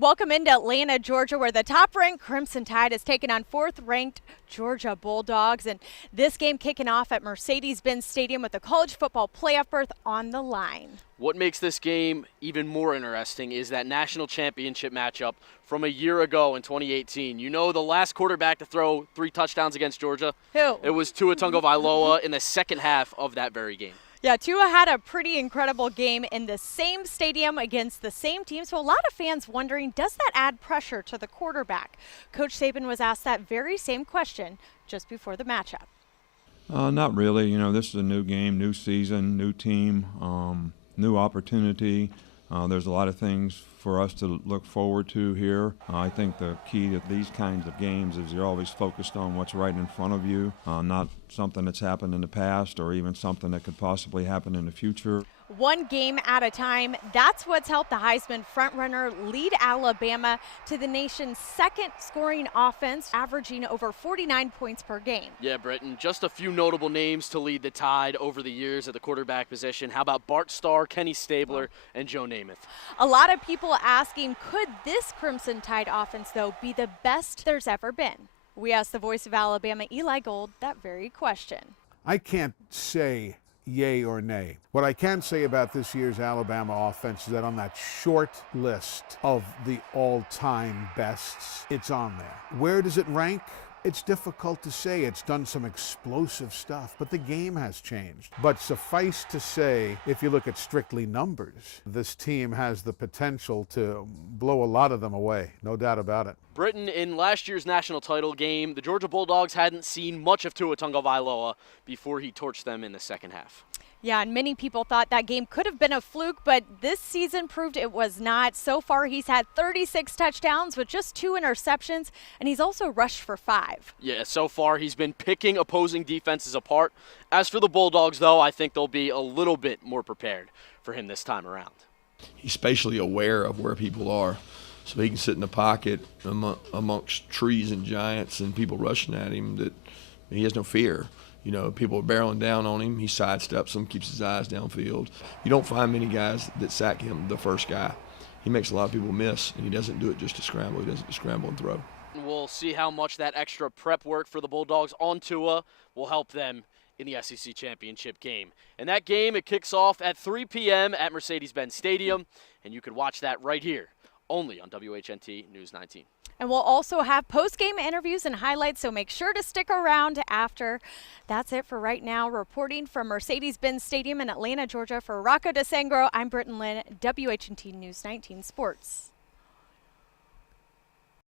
Welcome into Atlanta, Georgia, where the top-ranked Crimson Tide is taking on fourth-ranked Georgia Bulldogs. And this game kicking off at Mercedes-Benz Stadium with the college football playoff berth on the line. What makes this game even more interesting is that national championship matchup from a year ago in 2018. You know the last quarterback to throw 3 touchdowns against Georgia? Who? It was Tua Tagovailoa in the second half of that very game. Yeah, Tua had a pretty incredible game in the same stadium against the same team. So a lot of fans wondering, does that add pressure to the quarterback? Coach Saban was asked that very same question just before the matchup. Not really. You know, this is a new game, new season, new team, new opportunity. There's a lot of things for us to look forward to here. I think the key to these kinds of games is you're always focused on what's right in front of you, not something that's happened in the past or even something that could possibly happen in the future. One game at a time. That's what's helped the Heisman frontrunner lead Alabama to the nation's second scoring offense, averaging over 49 points per game. Yeah, Britton, just a few notable names to lead the Tide over the years at the quarterback position. How about Bart Starr, Kenny Stabler, and Joe Namath? A lot of people asking, could this Crimson Tide offense, though, be the best there's ever been? We asked the voice of Alabama, Eli Gold, that very question. I can't say yay or nay. What I can say about this year's Alabama offense is that on that short list of the all-time bests, it's on there. Where does it rank? It's difficult to say. It's done some explosive stuff, but the game has changed. But suffice to say, if you look at strictly numbers, this team has the potential to blow a lot of them away, no doubt about it. Britton, in last year's national title game, the Georgia Bulldogs hadn't seen much of Tua Tagovailoa before he torched them in the second half. Yeah, and many people thought that game could have been a fluke, but this season proved it was not. So far, he's had 36 touchdowns with just 2 interceptions, and he's also rushed for 5. Yeah, so far he's been picking opposing defenses apart. As for the Bulldogs, though, I think they'll be a little bit more prepared for him this time around. He's spatially aware of where people are, so he can sit in the pocket amongst trees and giants and people rushing at him that he has no fear. You know, people are barreling down on him. He sidesteps them, keeps his eyes downfield. You don't find many guys that sack him the first guy. He makes a lot of people miss, and he doesn't do it just to scramble. He does it to scramble and throw. We'll see how much that extra prep work for the Bulldogs on Tua will help them in the SEC Championship game. And that game, it kicks off at 3 p.m. at Mercedes-Benz Stadium, and you can watch that right here, only on WHNT News 19. And we'll also have post-game interviews and highlights, so make sure to stick around after. That's it for right now. Reporting from Mercedes-Benz Stadium in Atlanta, Georgia, for Rocco DeSangro, I'm Britton Lynn, WHNT News 19 Sports.